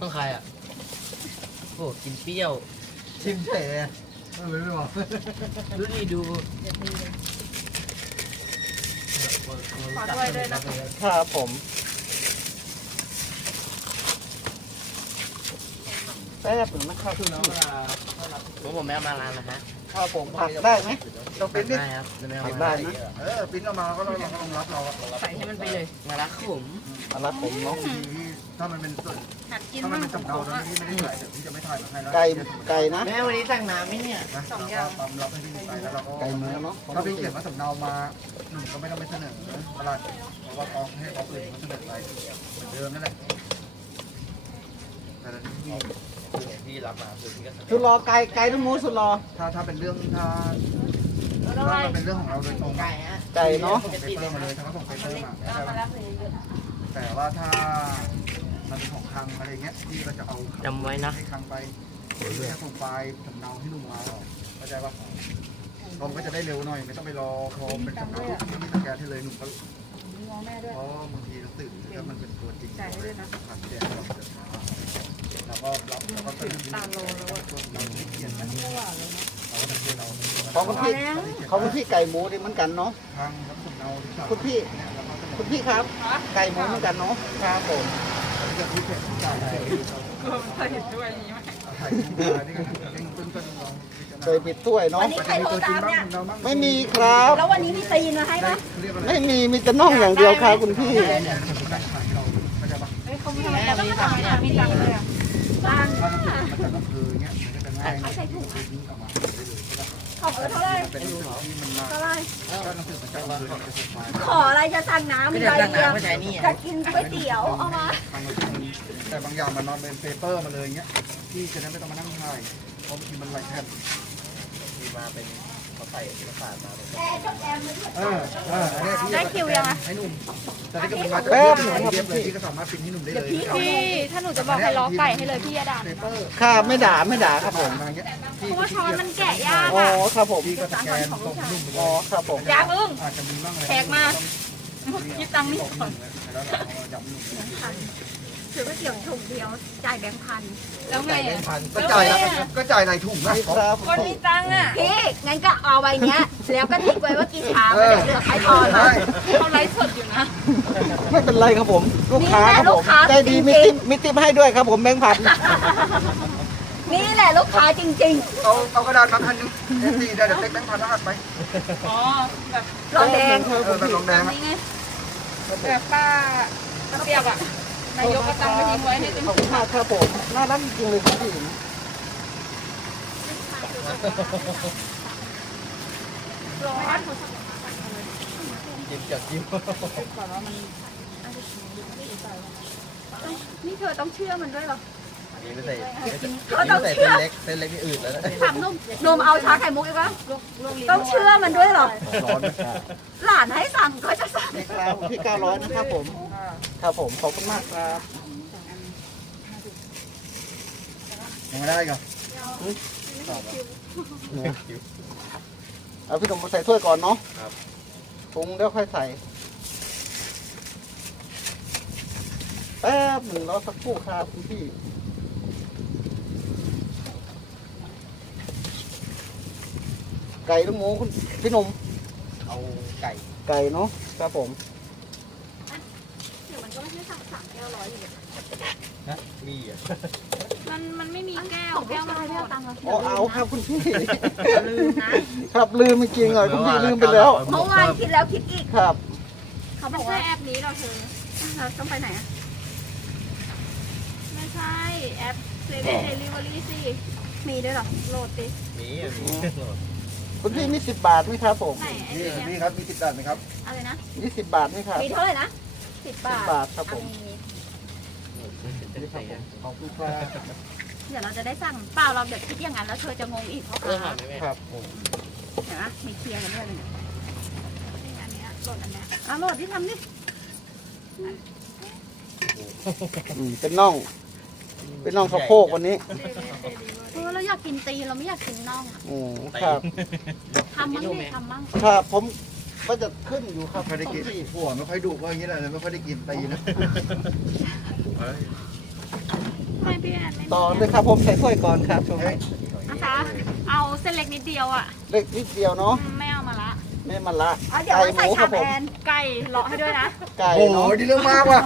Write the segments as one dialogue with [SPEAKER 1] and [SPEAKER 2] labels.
[SPEAKER 1] ต้องใครอะโอ้กินเปรี้ยว
[SPEAKER 2] ชิมเฉยเลยไม่รู้ไม่บอก
[SPEAKER 1] ดูนี่ดู
[SPEAKER 3] ขอด้วยด้วยนะ
[SPEAKER 4] ครับผมแป๊บหนึ่งนะครับ
[SPEAKER 2] คือน้องเวลา
[SPEAKER 1] ผมผมไม่เอามาร้านนะฮะ
[SPEAKER 4] ครับผมผักได้ไหม
[SPEAKER 2] เราปิ้นดิ
[SPEAKER 1] ได้ครับไม่เอา
[SPEAKER 4] ผัก
[SPEAKER 1] มา
[SPEAKER 4] ได้
[SPEAKER 1] ร้าน
[SPEAKER 4] นะ
[SPEAKER 2] เออปิ้นออกมาก็เราเราต้องรับเราอะ
[SPEAKER 3] ใส่ให้มันไปเลย
[SPEAKER 1] มารักผม
[SPEAKER 4] เอาละผมเนาะ
[SPEAKER 2] ที่ ถ้ามันเป็นส่วน
[SPEAKER 3] หัดกิน
[SPEAKER 2] ถ้ามัน
[SPEAKER 3] มั่ง
[SPEAKER 2] เป็น
[SPEAKER 3] ข
[SPEAKER 2] สำเนา
[SPEAKER 3] อง
[SPEAKER 2] ตอน
[SPEAKER 3] ๆอะ
[SPEAKER 2] นี้ไม่ได้ถ่ายเดี๋ยวพี่จะไม่ถ่ายมาให้แล้ว
[SPEAKER 4] ไก่ไก่นะ
[SPEAKER 1] แม่วันนี้สั่งน้ำไหมเนี่ย
[SPEAKER 2] นะ
[SPEAKER 3] สองอย่าง
[SPEAKER 2] ตามรับให้พี่ไปแล้วเราก็
[SPEAKER 4] ไก่เนื้อเนาะ
[SPEAKER 2] ถ้าพี่เขียนว่าสำเนามาหนึ่งก็ไม่ต้องไปเสนอตลาดเพราะว่ากองให้กองอื่นเขาเสนอไปเหมือนเดิมนั่นแหละแต่นี่
[SPEAKER 1] พี่รับมาคือพี่ก็
[SPEAKER 4] สุดรอไก่ไก่ทั้งหมูสุดรอ
[SPEAKER 2] ถ้าถ้าเป็นเรื่องถ้าถ้ามันเป็นเรื่องของเราโดยตรง
[SPEAKER 1] ไก่ฮะ
[SPEAKER 4] ไก่เนาะ
[SPEAKER 2] ส่งเปเปอร์มาเลยถ้าเขาส่งเปเปอร์มา
[SPEAKER 3] ก็มารับเลยเยอะ
[SPEAKER 2] แต่ว่าถ้า มันเป็นของคลังอะไรเงี้ยพี่ก็จะเอา
[SPEAKER 1] จำไว้นะ
[SPEAKER 2] ให้คลังไปพี่จะส่งไฟล์สำเนาให้ลุงมาเข้าใจป่ะผมก็จะได้เร็วหน่อย ไม่ต้องไปรอพอเป็นสำเนาที่มีสแกนให้เลยหนุ่มก็
[SPEAKER 3] งอแม่ด้วย
[SPEAKER 2] เพราะบางทีเราตื่นถ้ามันเป็นตัวจริง
[SPEAKER 3] จ่ายให้ด้วยนะ
[SPEAKER 2] ผ่านแกนเราจะช้าแล้วก็เราเราก็ตื่น
[SPEAKER 3] ตามโลแล้วอะ
[SPEAKER 2] เราไม่เกียนนะ
[SPEAKER 3] ไม่หวานเลยนะ
[SPEAKER 2] เราก็จะเกียนเรา
[SPEAKER 4] ของคุณพี่ของคุณพี่ไก่หมูดีเหมือนกันเนาะ
[SPEAKER 2] ทางรับสำเนาที่
[SPEAKER 4] คุณพี่
[SPEAKER 2] เนี่ยแล้วก็จะ
[SPEAKER 4] คุณพี่ครับ ไก่หมูเหมือนกันเนาะครับผม
[SPEAKER 2] จะพูดเสร็จจ่ายให้
[SPEAKER 3] ก็เคยเห็นด้วยอย่างนี้ไหม
[SPEAKER 2] ถ่ายรูปมานี่ก็เร่งต้นต้นลองพิจารณา
[SPEAKER 4] เคยปิดถ้วยเนาะ
[SPEAKER 5] วันนี้ใครโทรตามเนี่ย
[SPEAKER 4] ไม่มีครับ
[SPEAKER 5] แล้ววันนี้มีตีนมาให้ปะ
[SPEAKER 2] เรียกอะไร
[SPEAKER 4] ไม่มีมีแต่น่องอย่างเดียวครับคุณพี่
[SPEAKER 2] เนี่ยมันเป็นการขายเราเข้าใจปะ
[SPEAKER 3] เฮ้ยเขาไม่ทำไมต้องมาถามเนี่ยมีตังค์เลยอะ
[SPEAKER 5] บ้าง
[SPEAKER 2] ถ้ามันมันจะก็คือเงี้ยมันก็จะง่าย
[SPEAKER 5] ขอเท่าไหร่
[SPEAKER 2] เป็นหนังสือที่มันมา
[SPEAKER 5] เท่าไหร่
[SPEAKER 2] ก็หนังสือมันจะเอาคือจะส่งมา
[SPEAKER 5] ขออะไรจะสั่งน้ำ
[SPEAKER 1] ไม่ได้
[SPEAKER 5] ใบเดียวจะกินก๋วยเตี๋ยวเอามา
[SPEAKER 2] ทางแต่บางอย่างมันนอนเป็นเปเปอร์มาเลยเงี้ยที่จะได้ไม่ต้องมานั่งถ่ายเพราะบางทีมันไหลแทบ
[SPEAKER 1] ที่มาเป็น เขาใส่กระสานมาเป็น
[SPEAKER 5] แอร์ก็แอร์ไม่ได้
[SPEAKER 2] เออเอออันเนี้ยพี่
[SPEAKER 3] ได้คิวยังอะ
[SPEAKER 2] ให้หนุ่มแต่ถ้าเกิดมันมาจากที่ไหนเรียบเลยพี่ก็สามารถพิมพ์ให้หนุ่มได้เลย
[SPEAKER 3] พี่ถ้าหนูจะบอกให้ล้อไก่ให้เลยพี่อย่าด่า
[SPEAKER 2] เปเปอร์
[SPEAKER 4] ค่ะไม่ด่าไม่ด่าครับผม
[SPEAKER 2] มาเงี้ย
[SPEAKER 3] เพ
[SPEAKER 2] พี่
[SPEAKER 3] ราะ
[SPEAKER 2] ก็
[SPEAKER 3] ว่า
[SPEAKER 2] ขี้
[SPEAKER 3] ช้อน
[SPEAKER 2] เกียจ
[SPEAKER 3] มันแกะยาก
[SPEAKER 4] อ๋อ
[SPEAKER 3] อะ
[SPEAKER 4] ครับผม
[SPEAKER 2] พี่ก็สแกนส่งหนุ่ม
[SPEAKER 4] อ๋อครับผม
[SPEAKER 3] อย่าพึ่ง
[SPEAKER 2] อาจจะมีบ้างเลย
[SPEAKER 3] แขกมาคิดตังค์นี่ก่อน
[SPEAKER 2] แล้วเราเอายำหนุ่ม
[SPEAKER 5] ถือก๋วยเตี๋ยวถุงเดียวจ่ายแบงค์พัน
[SPEAKER 3] แล้วไงอะ
[SPEAKER 2] ก็จ่ายก็จ่ายในถุงนะ
[SPEAKER 4] ครับผ
[SPEAKER 3] คน
[SPEAKER 4] ม
[SPEAKER 3] มีตังค์อะ
[SPEAKER 5] พี่งั้นก็เอาใบเนี้ย แล้วก็ทิ้งไว้ว่ากี่ชามแล้วเดี๋ยวเหลือใครทอนมา
[SPEAKER 2] ใช่
[SPEAKER 3] เขาไลฟ์สดอยู่นะ
[SPEAKER 4] ไม่เป็นไรครับผม ลูกค้าครับ
[SPEAKER 5] นี่แหละลู
[SPEAKER 4] ผ
[SPEAKER 5] ก
[SPEAKER 4] ม
[SPEAKER 5] ค้า
[SPEAKER 4] ใจดี
[SPEAKER 5] จริงๆ
[SPEAKER 4] มีติ๊บมีติ๊บให้ด้วยครับผมแบงค์พัน
[SPEAKER 5] นี่แหละลูกค้าจริง
[SPEAKER 2] เอาเอากระดาษมาพันนึงเอฟซีเดี๋ยวเด็กแบงค์พันแล้วหักไป
[SPEAKER 3] อ๋อ แบบ
[SPEAKER 5] ๆรองแดง
[SPEAKER 2] เออแบบลงแดง
[SPEAKER 3] นี้ไงแบบป้าป้าเปียกอะ นายกก็ตังค์ไปทิ้งไว้ให้เต็ม
[SPEAKER 4] ขอบคุณมากครับผมน่ารักจริงๆเลยคุณพี่
[SPEAKER 3] ร้อน
[SPEAKER 1] จิ้มจับจิ้ม
[SPEAKER 5] นี่เธอต้องเชื่อมันด้วยเหรอ
[SPEAKER 1] นี่ไม่ใส่ไม่ใส่
[SPEAKER 5] เขาต้อง
[SPEAKER 1] ใส่
[SPEAKER 5] เชื่
[SPEAKER 1] เส้
[SPEAKER 5] อ
[SPEAKER 1] นเล็กเส้นเล็กนี่อืดแล้วนะ
[SPEAKER 5] ถามนุ่มนมเอาชาไข่มุกอีกปะต้องเชื่อมันด้วยเหรอ
[SPEAKER 2] ร้อนไหม
[SPEAKER 5] หลานให้สั่งก็จะสั่ง
[SPEAKER 4] นี่ครับพี่เก้าร้อยนะครับผม ครับผมขอบคุณมากครับ
[SPEAKER 2] ยังไม่ได้ก่อน
[SPEAKER 4] เอาพี่หนุ่มมาใส่ถ้วยก่อนเนาะปรุงแล้วค่อยใส่แป๊บหนึ่งรอสักครู่ครับคุณพี่ไก่หรือหมูคุณพี่หนุ่ม
[SPEAKER 1] เอาไก่
[SPEAKER 4] ไก่เนาะครับผม
[SPEAKER 5] เดี๋ยวมันก็ ไม่ใช่สั่งสามแก้วร้อยอยู่เลย
[SPEAKER 1] นะมีอะ
[SPEAKER 3] มันมันไม่มีแก้ว
[SPEAKER 5] ของ
[SPEAKER 3] แก้
[SPEAKER 5] แก้
[SPEAKER 3] ว
[SPEAKER 5] ว
[SPEAKER 3] มั
[SPEAKER 5] มานให้
[SPEAKER 3] หม
[SPEAKER 5] เอา
[SPEAKER 3] ด
[SPEAKER 5] ตังค์เรา
[SPEAKER 4] อ๋อเอาครับคุณพี่
[SPEAKER 5] ลืมนะ
[SPEAKER 4] ครับลืมจริงๆเลยคุณพี่ลืมไปแล้ว
[SPEAKER 5] เมื่อวานคิดแล้วคิดอีก
[SPEAKER 4] ครับ
[SPEAKER 5] เขาบ
[SPEAKER 3] ไม่
[SPEAKER 5] อก
[SPEAKER 3] ใช่
[SPEAKER 5] ว่า
[SPEAKER 3] แอปนี้หรอเธอ
[SPEAKER 5] เราต้องไปไหนอะ
[SPEAKER 3] ไม่ใช่แอปเซเว่นเดลิเวอรี่สิ
[SPEAKER 5] มีด้วยเหรอ
[SPEAKER 3] โหลดดิ
[SPEAKER 1] มีอะมีโหลด
[SPEAKER 4] คุณพี่มีสิบบาทไหมครับผม
[SPEAKER 3] ไหนไอ้
[SPEAKER 2] นี่
[SPEAKER 3] เนี่ย
[SPEAKER 2] นี่ครับ มีติดด่านไหมครับ
[SPEAKER 3] อะไรนะ
[SPEAKER 4] ยี่สิบบาทไหมครับ
[SPEAKER 5] มีเท่าไหร่นะ สิบบา
[SPEAKER 4] สิบ
[SPEAKER 5] ท
[SPEAKER 4] บาทครับผม
[SPEAKER 5] อะมี
[SPEAKER 4] นี่ครับผมขอบคุณครับ
[SPEAKER 5] เดี๋ยวเราจะได้สั่งเปล่าเราเดี๋ยวคิดอย่างนั้นแล้วเธอจะงงอีกเพราะ
[SPEAKER 1] เออ
[SPEAKER 5] ค้า
[SPEAKER 1] หาไหมแม่
[SPEAKER 4] ครับ
[SPEAKER 5] เห็นไหมมีเคลียร์กันด้วยเลยเนี่ย
[SPEAKER 3] อันเนี้ยโหลดอันเนี้ย
[SPEAKER 5] อะโหลดที่ทำนี่
[SPEAKER 4] อืมเป็นน่อง เป็นน่องสะโพกวันนี้
[SPEAKER 5] เออเราอยากกินตีนเราไม่อยากกินน่องอะ
[SPEAKER 4] อืมครับ
[SPEAKER 5] ทำมั่งดิทำมั่ง
[SPEAKER 4] ครับผม ก็จะขึ้นอยู่ครับ
[SPEAKER 2] ไม่ค่อยได้กิน
[SPEAKER 4] ที่
[SPEAKER 2] หัวไม่ค่อยดุว่าอย่างนี้แหละไม่ค่อยได้กินตีนะ
[SPEAKER 6] พี่แอนไม่
[SPEAKER 4] ต่อเลยครับผมใส่ถ้วยก่อนครับช่วงนี้
[SPEAKER 6] นะคะ เอาเส้นเล็กนิดเดียวอะ
[SPEAKER 4] เล็กนิดเดียวเนาะ
[SPEAKER 6] ไม่เอามาละ
[SPEAKER 4] ไม่มันละ
[SPEAKER 5] อ๋อเดี๋ยว
[SPEAKER 4] ไก่
[SPEAKER 5] ไว้
[SPEAKER 4] ห
[SPEAKER 5] ใส่
[SPEAKER 4] มูค
[SPEAKER 5] ชา
[SPEAKER 4] รับผม
[SPEAKER 5] มแอน
[SPEAKER 6] ไก่เลาะให้ด้วยนะ
[SPEAKER 4] ไก่
[SPEAKER 2] โอ้โห
[SPEAKER 4] เนาะ
[SPEAKER 2] ดีเรื่องมากว่ะ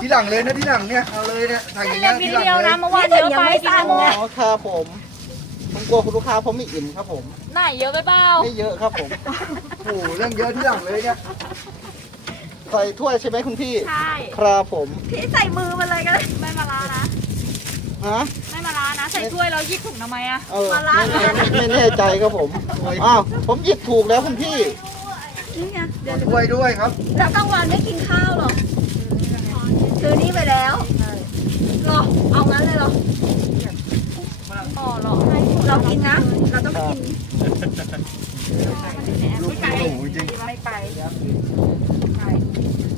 [SPEAKER 2] ที่หลังเลยนะที่หลังเนี่ยเอาเลยเนี่ยถ่ายอย่าง
[SPEAKER 6] เล็
[SPEAKER 2] เงี้
[SPEAKER 6] ก
[SPEAKER 2] ย
[SPEAKER 6] นิด
[SPEAKER 2] ที่หลัง
[SPEAKER 6] เดียว
[SPEAKER 2] เล
[SPEAKER 6] นะ
[SPEAKER 2] ย
[SPEAKER 6] เมื่อวานเยอะไปกิน
[SPEAKER 4] อ๋
[SPEAKER 6] หมด
[SPEAKER 4] อครับผมผม กลัวคุณลูกค้าผมไม่อิ่มครับผม
[SPEAKER 6] ไหนเยอะไปเปล่า
[SPEAKER 4] ไม่เยอะครับผม
[SPEAKER 2] โอ้โหเรื่องเยอะที่หลังเลยเนี่ย
[SPEAKER 4] ใส่ถ้วยใช่ไหมคุณพี่
[SPEAKER 6] ใช่
[SPEAKER 4] ครับผม
[SPEAKER 5] พี่ใส่มือมันเลยก็ได้
[SPEAKER 6] ไม่มาลานะ
[SPEAKER 4] ฮะ
[SPEAKER 6] ไม่มาลานะ ใส่ถ้วยแล้วหยิบถุงทำไมอะ
[SPEAKER 4] เออไม่ไม่ไม่แน่ใจครับผมอ้าวผมหยิบถูกแล้วคุณพี่
[SPEAKER 5] นี่ไง
[SPEAKER 2] ขอถ้วยด้วยครับ
[SPEAKER 5] แล้วกลางวันไม่กินข้าวหรอซื้อนี่ไปแล้วหรอ เอางั้นเลยเหรอ
[SPEAKER 6] อ๋อเหรอให้
[SPEAKER 5] เรากินนะ เราต้องกิน
[SPEAKER 2] ลูกหนูจริง
[SPEAKER 3] ไม่ไป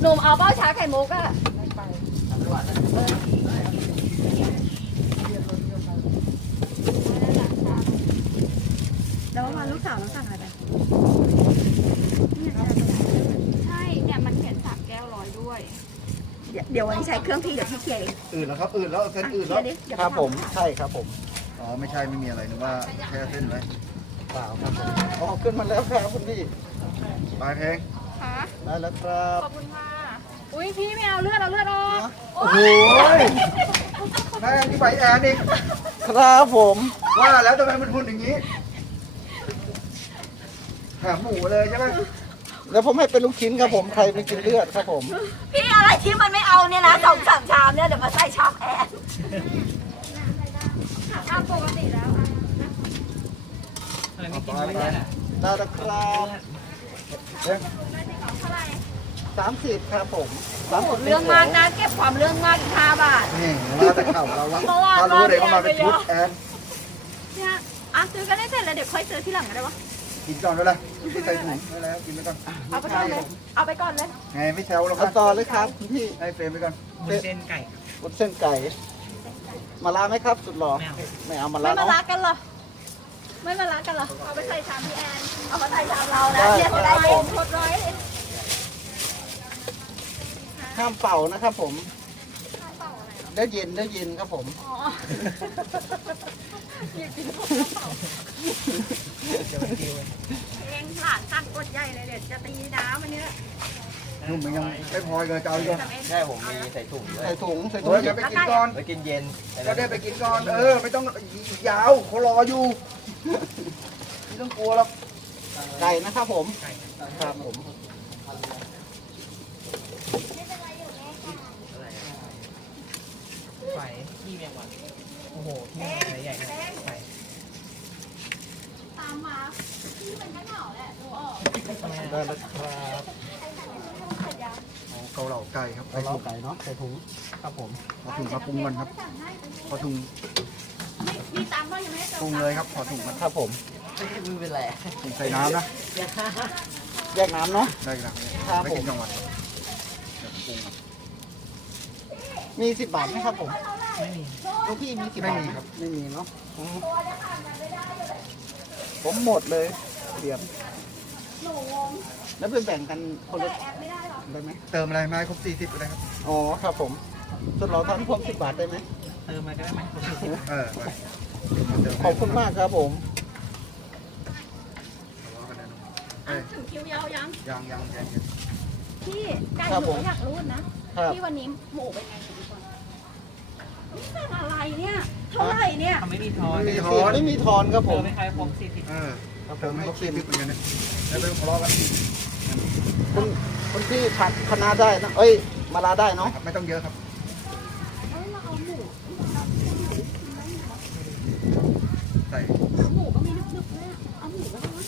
[SPEAKER 5] หนุ่มเอาเป้าช้าไข่มุกอะแล้วเมื่อวานลูกสาวเราสั่งอะไรไป
[SPEAKER 6] ใช่ เนี่ยมันเขียนสามแก้วร้อยด้วย
[SPEAKER 5] เดี๋ยววันนี้ใช้เครื่องพี่เดี๋ยวพี่เคลียร์เอง
[SPEAKER 2] อื่นแล้วครับ อื่นแล้วเส้นอื่น
[SPEAKER 5] เคลี
[SPEAKER 2] แล้
[SPEAKER 5] ยวร์ดิเดี๋ยว
[SPEAKER 4] ครับผม ใช่ครับผม
[SPEAKER 2] อ๋อไม่ใช่ไม่มีอะไรนึกว่าแค่เส้นเลย
[SPEAKER 4] เปล่าครับผมอ๋อขึ้นมาแล้วครับคุณพี่
[SPEAKER 2] ปลายแพง
[SPEAKER 6] ค่ะ
[SPEAKER 4] ได้แล้วครับ
[SPEAKER 6] ขอบคุณค่ะอุ้ยพี่ไม่เอาเลือดเอาเลือดออก
[SPEAKER 2] โอ้โหแม่งที่ใบแอนอีก
[SPEAKER 4] ครับผม
[SPEAKER 2] ว่าแล้วทำไมมันพูดอย่างนี้หาหมูเลยใช่ไหม
[SPEAKER 4] แล้วผมให้เป็นลูกชิ้นครับผมใครไม่กินเลือดครับผม
[SPEAKER 5] พี่อะไรที่มันไม่เอาเนี่ยนะสองสามชามเนี่ยเดี๋ยวมาใส่ชามแอน
[SPEAKER 6] ทำปกติแล้วอะ
[SPEAKER 2] เอาไปไป
[SPEAKER 4] ได้แล้วครับสามสิบครับผมสามสิบ
[SPEAKER 5] เรื่องมากนะเก็บความเรื่องมากอีกห้าบาท
[SPEAKER 2] นี่ว่าแต่ข่าวเราว่าถ้ารู้เลยว่ามาเป็นชุดแอน
[SPEAKER 5] เนี่ยอะซื้อก็ได้เสร็จแล้วเดี๋ยวค่อยซื้อที่หลังก็ได้วะ
[SPEAKER 2] กินก่อนด้วยละที่ใส่ถุงไว้แล้วกินไปก่อน
[SPEAKER 5] เอาไปก่อนเลยเอาไปก่อนเลย
[SPEAKER 2] ไงไม่แซวหรอกค
[SPEAKER 4] เอา
[SPEAKER 2] รับ
[SPEAKER 4] ต่อเลยครับคุณพี่
[SPEAKER 2] ให้เฟรมไปก่อน
[SPEAKER 4] เส้นไก่วุ้นเส้นไก่ มาลาไหมครับ สุดหล่อไม่เอามา
[SPEAKER 5] ไม่
[SPEAKER 4] ลา
[SPEAKER 5] มา
[SPEAKER 4] เนาะ
[SPEAKER 5] รักกันเหรอ ไม่มารักกันเหรอ เอาไปใส่ชามพี่แอน เอามาใส่ชามเรานะเนี่ยจะได้เองทดร้อย
[SPEAKER 4] ห้ามเป่านะครับผม ได้เย็นได้เย็นครับผม
[SPEAKER 5] เองหลานสั่งกดใหญ่เลยเดี๋ยวจะตีน้ำอันเนี้ย
[SPEAKER 2] นุ่มมันยังไม่พอเลยจะเอาอีกเหรอ
[SPEAKER 1] ใช่ผมมีใส่ถุงด้วย
[SPEAKER 4] ใส่ถุงใส่ถุ
[SPEAKER 2] เฮ้
[SPEAKER 4] ง
[SPEAKER 2] ยเดี๋ยวไปกินก่อน
[SPEAKER 1] ไว้กินเย็น
[SPEAKER 2] ก็ได้ไปกินก่อน เออ ไม่ต้องยาวเขารออยู่ไม่ต้องกลัวหรอก
[SPEAKER 4] ไก่นะครับผมครับผม
[SPEAKER 1] ไฟที่แมงวันโอ้โหที่แมงวันใหญ่ๆไฟ
[SPEAKER 6] ตามมาพี่เป็นแค่เหงาแหละดูออก
[SPEAKER 4] ได้แล้วครับ
[SPEAKER 2] อ๋อ เกาเหลาไก่ครับ
[SPEAKER 4] ใส่
[SPEAKER 2] ใส่
[SPEAKER 4] ถุ
[SPEAKER 2] ถุ
[SPEAKER 4] ง
[SPEAKER 2] ง
[SPEAKER 4] ไก่เนาะใส่ถุงครับผม
[SPEAKER 2] ขอถุงมาปรุงกันครับขอถุง
[SPEAKER 6] มีตังค์ก็ยังไม่ได้เติ
[SPEAKER 2] ปรุ
[SPEAKER 6] ม
[SPEAKER 2] งเลยครับขอถุงมา
[SPEAKER 4] ครับผม
[SPEAKER 1] มือเป็นไร
[SPEAKER 2] ถุงใส่น้ำนะ
[SPEAKER 4] แยกน้ำเนาะ
[SPEAKER 2] ได้ครับ
[SPEAKER 4] ครับ
[SPEAKER 2] ไม่
[SPEAKER 4] ผ
[SPEAKER 2] กิ
[SPEAKER 4] ม
[SPEAKER 2] นกลางวันเดี๋ยวปรุงก่อน
[SPEAKER 4] มีสิบบาทไหมครับผมลูกพี่มีสิบบาท
[SPEAKER 2] ไม่มีครับ
[SPEAKER 4] ไม่มีเนาะอืมผมหมดเลยเดี๋ยวแล้วไปแบ่งกันคนละ ได้ไหม
[SPEAKER 2] เติมอะไรมาให้ครบสี่สิบก็ได้ครับ
[SPEAKER 4] อ๋อครับผมส่วนเราทำพวกสิบบาทได้ไหม
[SPEAKER 1] เติมมาก็ได้ไหม
[SPEAKER 2] เออไปเติม
[SPEAKER 4] ขอบคุณมากครับผม
[SPEAKER 2] เอ้ย
[SPEAKER 5] ถึงคิวยาวยัง
[SPEAKER 2] ยังยังยังยัง
[SPEAKER 5] พี่ไก่
[SPEAKER 4] ครับ
[SPEAKER 5] ห
[SPEAKER 4] ผ
[SPEAKER 5] นู
[SPEAKER 4] ม
[SPEAKER 5] อยากรู้นะ
[SPEAKER 4] ครับ
[SPEAKER 5] ที่วันนี้หมูเป็นไงทุกคนนี่สั่งอะไรเนี่ย เท่าไหร่เนี่ย
[SPEAKER 1] ทำไม่มีทอน
[SPEAKER 2] ไม่มีท
[SPEAKER 4] สี่
[SPEAKER 2] อน
[SPEAKER 4] ไม่มีทอนครับผม
[SPEAKER 1] ไม่ใครครบสี่สิบ
[SPEAKER 2] เออเติมให้ครบสี่สิบเหมือนกันเนี่ยแล้วเติมทะเลาะกัน
[SPEAKER 4] คุณ คุณพี่ผัดคณะได้นะเอ้ยมาลาได้เนาะ
[SPEAKER 2] ครับไม่ต้องเยอะครับ
[SPEAKER 5] เอ้ยเราเอาหมู
[SPEAKER 2] ใส่
[SPEAKER 5] หมูก็มีนึบๆด้วยอะเอาหมูก็ได้นะ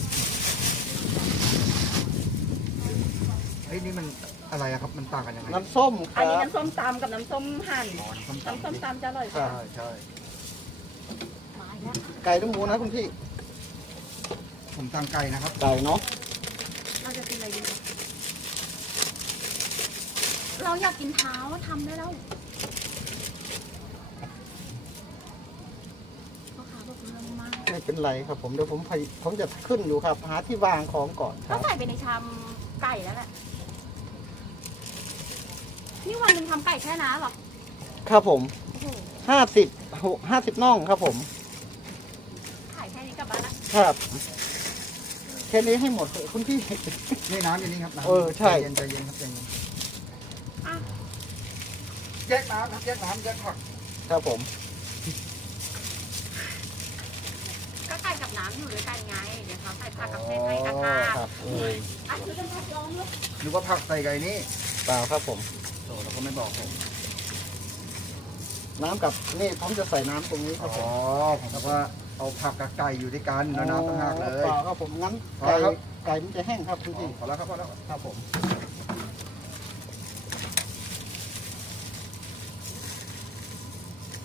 [SPEAKER 2] เฮ้ยนี่มันอะไรอะครับมันต่างกันยังไง
[SPEAKER 4] น้ำส้มค
[SPEAKER 5] อัน
[SPEAKER 4] รั
[SPEAKER 5] นี้
[SPEAKER 4] บ
[SPEAKER 5] น้ำส้มตำกับน้ำส้มหั่น
[SPEAKER 2] อ๋อน้ำ
[SPEAKER 5] น้ำส้ม
[SPEAKER 2] ตำ
[SPEAKER 5] ตำจะอร่อยก
[SPEAKER 4] ครั
[SPEAKER 5] ว่า
[SPEAKER 4] บ
[SPEAKER 2] ใช่ใช่
[SPEAKER 4] ไก่ลูกหมูนะคุณพี่
[SPEAKER 2] ผมสั่งไก่นะครับ
[SPEAKER 4] ไก่เนาะ
[SPEAKER 5] เราจะกินอะไรดี เราอยากกินเท้าทำได้แล้วพ่อค้าบอกเรื่องมาก
[SPEAKER 4] ไม่เป็นไรครับผมเดี๋ยวผมพยผมจะขึ้นอยู่ครับ หาที่วางของก่อนค
[SPEAKER 5] ก็
[SPEAKER 4] รับ
[SPEAKER 5] ใส่ไปในชามไก่แล้วแหละ นี่วันหนึ่งทำไก่แค่น้าเหรอ
[SPEAKER 4] ครับผม
[SPEAKER 5] โอ้โห
[SPEAKER 4] ทห้าสิบห้าสิบน่องครับผม
[SPEAKER 5] ขายแค่นี้กลับบ้านละ
[SPEAKER 4] ครับแค่นี้ให้หมดเถอะคุณพี่
[SPEAKER 2] นี่น้ำอยู่นี่ครับน้ำ
[SPEAKER 4] เออใช่
[SPEAKER 2] ใจเย็นใจเย็นครับใจเย็น แยกน้ำครับแยกน้ำแยกผัก
[SPEAKER 4] ครับผม
[SPEAKER 5] ก็ไก่กับน้ำอยู่ด้วยกันไง เดี๋ยวเขาใส่ผักกับเส้นให้กระทะ
[SPEAKER 4] ครับเออ
[SPEAKER 5] อะซื้อกันผักลองลูก
[SPEAKER 2] หรือว่าผักใส่ไก่นี่
[SPEAKER 4] เปล่าครับผม
[SPEAKER 2] โอ้เราก็ไม่บอกผม
[SPEAKER 4] น้ำกับนี่ผมจะใส่น้ำตรงนี้ค
[SPEAKER 2] อ๋
[SPEAKER 4] รั
[SPEAKER 2] อบ
[SPEAKER 4] ผม
[SPEAKER 2] ผมว่าเอาผักกับไก่อยู่ด้วยกันแล้วน้ำต่างหากเลย
[SPEAKER 4] เปล่าครับผมงั้น
[SPEAKER 2] พอ
[SPEAKER 4] ไก่
[SPEAKER 2] แล้วครับ
[SPEAKER 4] ไก่มันจะแห้งครับคุณ
[SPEAKER 2] อ๋อ
[SPEAKER 4] พี่
[SPEAKER 2] พอแล้วครับพอแล้ว
[SPEAKER 4] ครับผม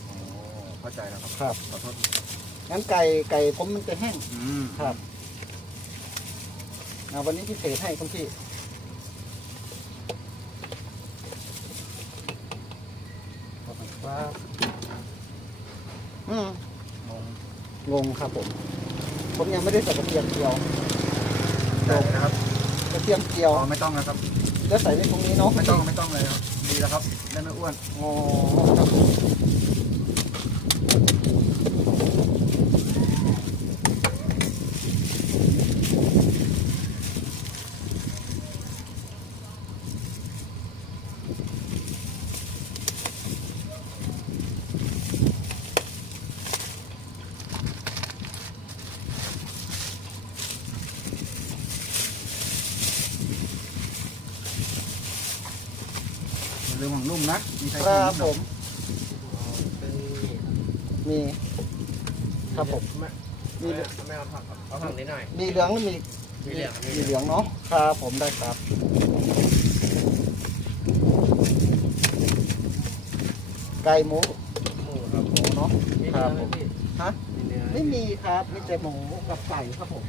[SPEAKER 2] อ๋อเข้า ใจแล้วครับ
[SPEAKER 4] ครับ
[SPEAKER 2] ขอโทษ
[SPEAKER 4] งั้นไก่ไก่ผมมันจะแห้ง
[SPEAKER 2] อืม
[SPEAKER 4] ครับอ่าวันนี้พิเศษให้คุณพี่ขอบคุณครับอืม
[SPEAKER 2] งง
[SPEAKER 4] งงครับผม ผมยังไม่ได้ใส่กระเทียมเจียว
[SPEAKER 2] ใช่นะครับ
[SPEAKER 4] กระเทียมเจีย
[SPEAKER 2] อ๋
[SPEAKER 4] ว
[SPEAKER 2] อไม่ต้องนะครับ
[SPEAKER 4] แล้วใส่ในตรงนี้เนาะ
[SPEAKER 2] ไม่ต้องไม่ต้องเลยครับ ดีแล้วครับ ได้ไม่อ้วน
[SPEAKER 4] อ๋อครับ
[SPEAKER 2] รื่องของนุ่มนะมีใคร
[SPEAKER 4] ค
[SPEAKER 2] กิน
[SPEAKER 4] รับ
[SPEAKER 2] นุ่ม
[SPEAKER 4] ผม มีครับผม
[SPEAKER 1] ไม่
[SPEAKER 4] มี
[SPEAKER 1] ไม่ไม่เอาผักครับเอาผักนิดหน่อย
[SPEAKER 4] มีเหลืองหรือมี
[SPEAKER 1] มีเหลืองมี
[SPEAKER 4] มี
[SPEAKER 1] เห
[SPEAKER 4] เห
[SPEAKER 1] ลื
[SPEAKER 4] ลื
[SPEAKER 1] อง
[SPEAKER 4] องเนาะครับผมได้ครับไก่หมู
[SPEAKER 1] หมูครับ
[SPEAKER 4] หมูเนาะ
[SPEAKER 1] มี
[SPEAKER 4] ครั
[SPEAKER 1] เนื้
[SPEAKER 4] บ
[SPEAKER 1] อไหม
[SPEAKER 4] ผม
[SPEAKER 1] พี่
[SPEAKER 4] ฮะ
[SPEAKER 1] มีเนื้อ
[SPEAKER 4] ไม่มีครับมีแต่หมูกับไก่ครับผม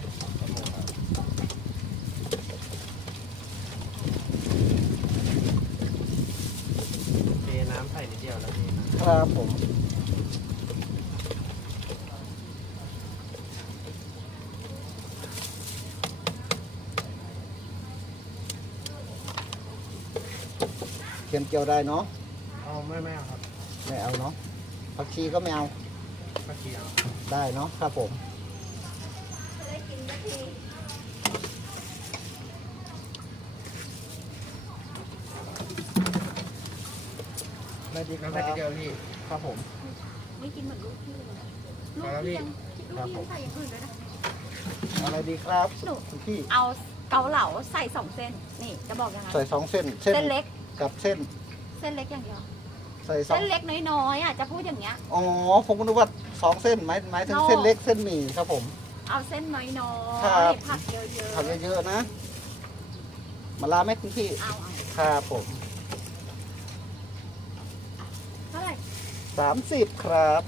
[SPEAKER 1] เทน้ำใส่นิดเดียวแล้วพี่
[SPEAKER 4] ครับผมเค็มเจียวได้เนาะ
[SPEAKER 1] เอาไม่ไม่เอาครับ
[SPEAKER 4] ไม่เอาเนาะผักชีก็ไม่เอา
[SPEAKER 1] ผักชีเอา
[SPEAKER 4] ได้เนาะครับผม
[SPEAKER 1] ไม่ดีน้ำใส่นิดเดียวพี่
[SPEAKER 4] ครับผม
[SPEAKER 5] ไม่กินเหมือนลูกพี่เลย ลู
[SPEAKER 1] เอา
[SPEAKER 5] ก
[SPEAKER 1] แล้วพี่
[SPEAKER 5] พี่ยังลูกพี่ยังใส่อย่างอื่นด้วยนะ
[SPEAKER 4] อะไรดีครับ
[SPEAKER 5] หนู
[SPEAKER 4] คุณพี่
[SPEAKER 5] เอาเกาเหลาใส่สองเส้น นี่จะบอกยังไง
[SPEAKER 4] ใส่สองเส้น
[SPEAKER 5] เส้นเล็ก
[SPEAKER 4] กับเส้น
[SPEAKER 5] เส้นเล็กอย่างเดียว
[SPEAKER 4] ใส่สอง
[SPEAKER 5] เส้นเล็กน้อยๆอะจะพูดอย่างเงี้ย
[SPEAKER 4] อ๋อผมก็นึกว่าสองเส้นหมายหมายถึง
[SPEAKER 5] โน่
[SPEAKER 4] เส้นเล็กเส้นหมี่ครับผม
[SPEAKER 5] เอาเส้นน้อย
[SPEAKER 4] ครับ
[SPEAKER 5] ๆผักเยอะๆ
[SPEAKER 4] ทำเยอะๆนะมาลาไหมคุณพี่
[SPEAKER 5] เอาเอา
[SPEAKER 4] ครับผม
[SPEAKER 5] เท่าไหร่
[SPEAKER 4] สามสิบครับ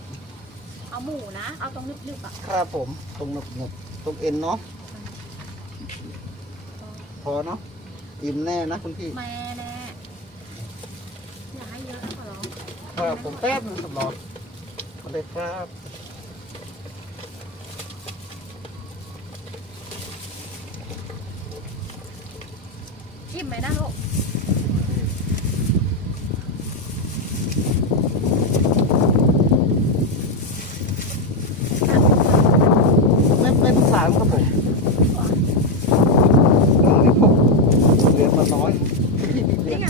[SPEAKER 5] เอาหมูนะ เอาตรงนึบๆอะ
[SPEAKER 4] ครับผม ตรงหนึบหนึบตรงเอ็นเนาะ พอเนาะ อิ่มแน่นะคุณพี่
[SPEAKER 5] แม่แน่อย่าให้เยอะนะขอร้อง
[SPEAKER 4] ครับผมแป๊บนึงสำรองมาเลยครับ
[SPEAKER 5] ชิมไหมนะลูก
[SPEAKER 4] ไม่ไม่ต้องสามครับผมเหลือมาน้อยคุณพี่มีเหลื
[SPEAKER 5] นี่
[SPEAKER 4] อ
[SPEAKER 5] ไง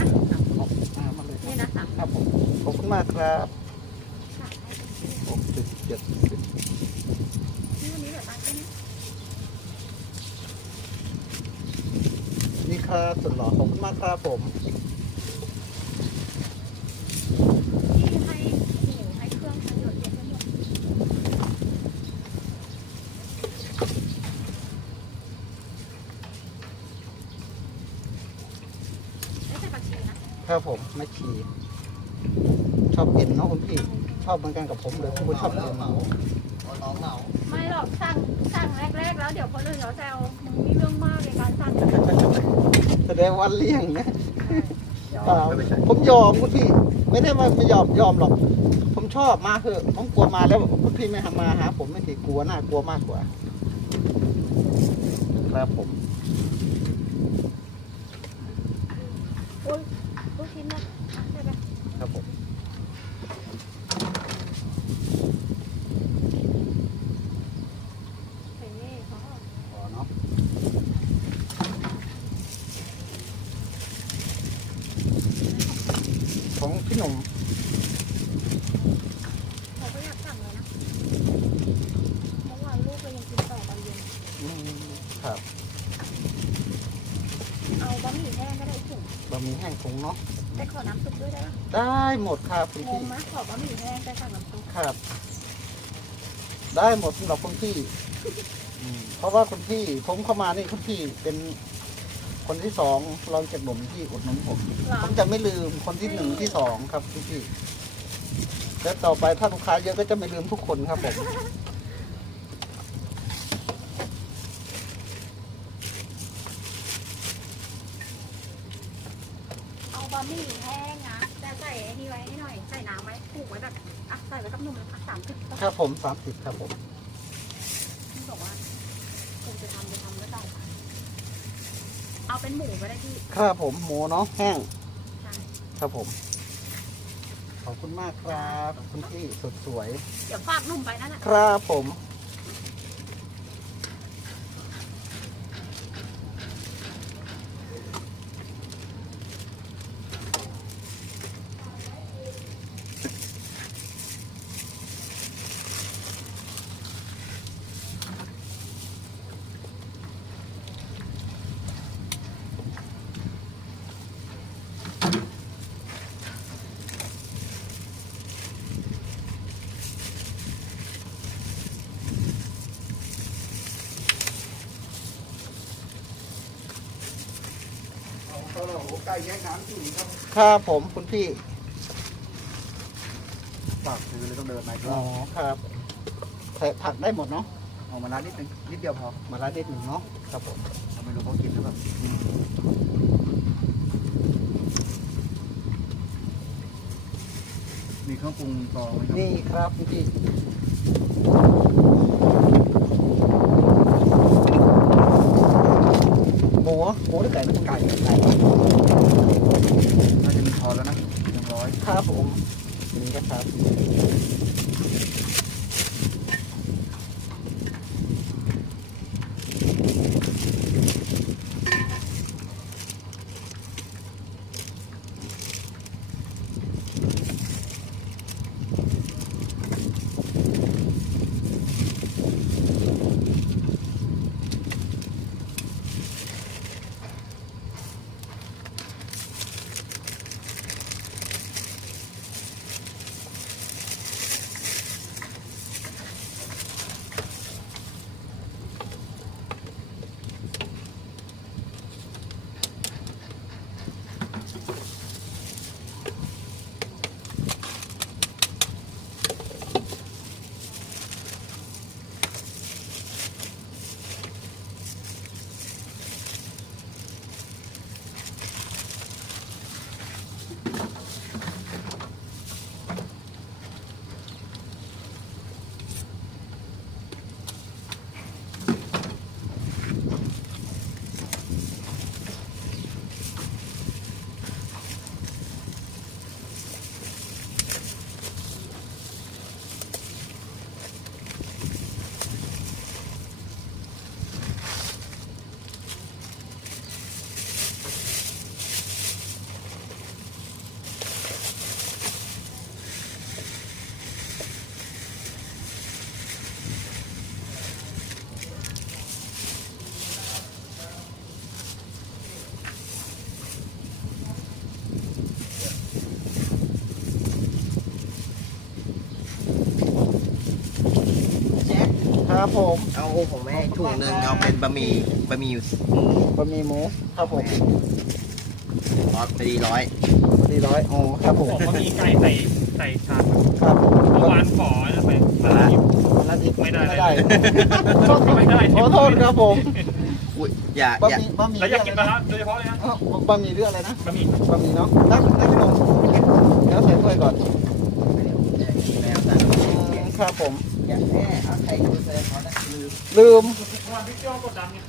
[SPEAKER 4] อ่ามาเลย
[SPEAKER 5] นี่นะสาม
[SPEAKER 4] ครับผม ขอบคุณมากครับหกสิบเจ็ดสิบ
[SPEAKER 5] นี่วันนี้เหลือตังค์แค่นี้
[SPEAKER 4] นี่ครับสุดหล่อขอบคุณมากครับผม
[SPEAKER 5] ที่ให้หมูให้เครื่องประโยชน์เยอะไปหมดไม่ใช่ผักชีนะ ครับ
[SPEAKER 4] ผมไม่ชีชอบเอ็นเนาะคุณพี่ ชอบเหมือนกันกับผมเลยผมก็ชอบเอ็น
[SPEAKER 5] ไม่หรอกสั่งสั่งแรกๆแล้วเดี๋ยวคนอื่นเขาแซวมึงมีเรื่องมากในการสั่ง
[SPEAKER 4] แสดงว่าเลี่ยงนะเปล่าผมยอมคุณพี่ ไม่ได้ว่าไม่ยอมยอมหรอก ผมชอบมาเถอะผมกลัวมาแล้วคุณพี่ไม่มาหาผมไม่ติกลัวน่ากลัวมากกว่า ครับผม
[SPEAKER 5] ลูกชิ้นนะใช่ไหม
[SPEAKER 4] ครับผม หนุ่ม
[SPEAKER 5] เขาก็อยากสั่งเลยนะเมื่อวานลูกก็ยังกินต่อตอนเย็น
[SPEAKER 4] อืมครับ
[SPEAKER 5] เอาบะหมี่แห้งก็ได้ถุง
[SPEAKER 4] บะหมี่แห้งถุงเนาะ
[SPEAKER 5] แต่ขอน้ำซุปด้วยได้ปะ
[SPEAKER 4] ได้ หมดครับคุณ
[SPEAKER 5] ง
[SPEAKER 4] พี่
[SPEAKER 5] งไหมขอบะหมี่แห้งแต่สั่งน้ำซุป
[SPEAKER 4] ครับ ได้หมดสำหรับคุณพี่อืมเพราะว่าคุณพี่ผมเข้ามานี่คุณพี่เป็นคนที่สองรองจากหนุ่มที่อุดหนุนผม
[SPEAKER 5] เหรอ
[SPEAKER 4] ผมจะไม่ลืมคนที่หนึ่งที่สองครับคุณพี่แล้วต่อไปถ้าลูกค้าเยอะก็จะไม่ลืมทุกคนครับผม
[SPEAKER 5] เอาบะหมี่แห้งนะแต่ใส่ไอ้นี่ไว้ให้หน่อย ใส่น้ำไว้ผูกไว้แบบอะใส่ไว้กับนมเลยค่ะสามสิบ
[SPEAKER 4] ครับผมสามสิบครับผม
[SPEAKER 5] ที่บอกว่าคงจะทำจะทำก็ได้ค่ะเอาเป็นหมูก็ได้พี่
[SPEAKER 4] ครับผมหมูเนาะแห้ง
[SPEAKER 5] ใช่
[SPEAKER 4] ครับผม ขอบคุณมากครับ คุณพี่สุดสวย
[SPEAKER 5] เดี๋ยวฝากหนุ่มไปนั่นแหละ
[SPEAKER 4] ครับผม
[SPEAKER 2] เอาเข้าเราโอ้ไก่ แยกน้ำจุ่มครับ
[SPEAKER 4] ครับผมคุณพี่
[SPEAKER 2] ฝากซื้อเลยต้องเดินมาอีกร
[SPEAKER 4] อ๋อ
[SPEAKER 2] อบ
[SPEAKER 4] ครับใส่ผักได้หมดเนาะ
[SPEAKER 2] เอามาร้านนิดนึงนิดเดียวพอ
[SPEAKER 4] มาละนิดหนึ่งเนาะครับผม
[SPEAKER 2] เราไม่รู้เขากินหรือเปล่ามีเครื่องปรุงกองไหมครับ
[SPEAKER 4] นี่ครับคุณพี่ ค
[SPEAKER 2] รั
[SPEAKER 4] บผม
[SPEAKER 1] เอาผมไม่ให้ถุงหนึ่งเอาเป็นบะหมี่บะหมี่
[SPEAKER 4] บะหมี่หมูครับผม
[SPEAKER 1] ซอสพอดีร้อย
[SPEAKER 4] สี่ร้อยโอ้ครับผม
[SPEAKER 7] บอกว่ามีไก่ใส่ใส่ชาม
[SPEAKER 4] ครับผม
[SPEAKER 7] เมื่อวานขอไปมาละ
[SPEAKER 4] ร้านนี้
[SPEAKER 7] ไม่ได้
[SPEAKER 4] ไม่ได้
[SPEAKER 7] ไม่ได้
[SPEAKER 4] ขอโทษครับผม
[SPEAKER 1] อุ้ยอย่า
[SPEAKER 4] บะ
[SPEAKER 1] อย่า
[SPEAKER 4] หมี่บะหมี่
[SPEAKER 7] แล้วอยากกินปลาร้าโดยเฉพาะเลยนะ
[SPEAKER 4] เอ้าบะหมี่เรื่องอะไรนะ
[SPEAKER 7] บะหมี่
[SPEAKER 4] บะหมี่เนาะได้ได้ขนมแล้วใส่ถ้วยก่อน
[SPEAKER 1] แล้วแต่
[SPEAKER 4] อืมครับผม
[SPEAKER 1] อย่างแน่เอาไข่ดูเซอร์เขานะลืม
[SPEAKER 4] ลืม
[SPEAKER 7] วันพี่จ้องกดดันเนี่ย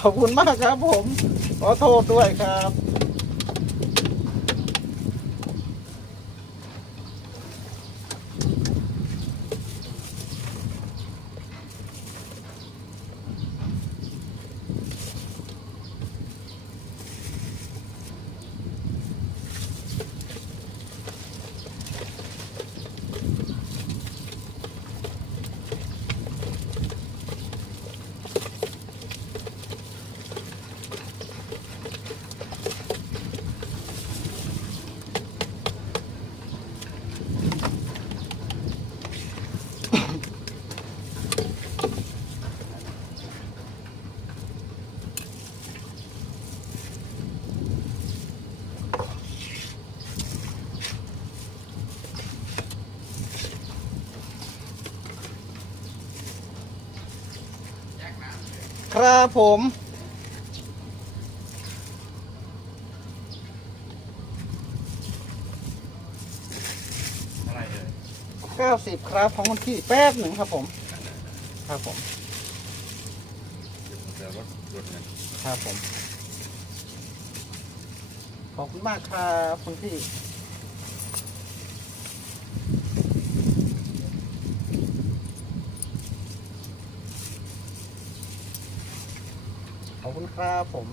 [SPEAKER 4] ขอบคุณมากครับผม ขอโทษด้วยครับ ครับผม
[SPEAKER 7] อะไรเอ่ย
[SPEAKER 4] เก้าสิบครับของคุณพี่แป๊บหนึ่งครับผม ครับผม
[SPEAKER 2] เดี๋ยวรถรถเงิน
[SPEAKER 4] ครับผม ขอบคุณมากครับคุณพี่ ครับผม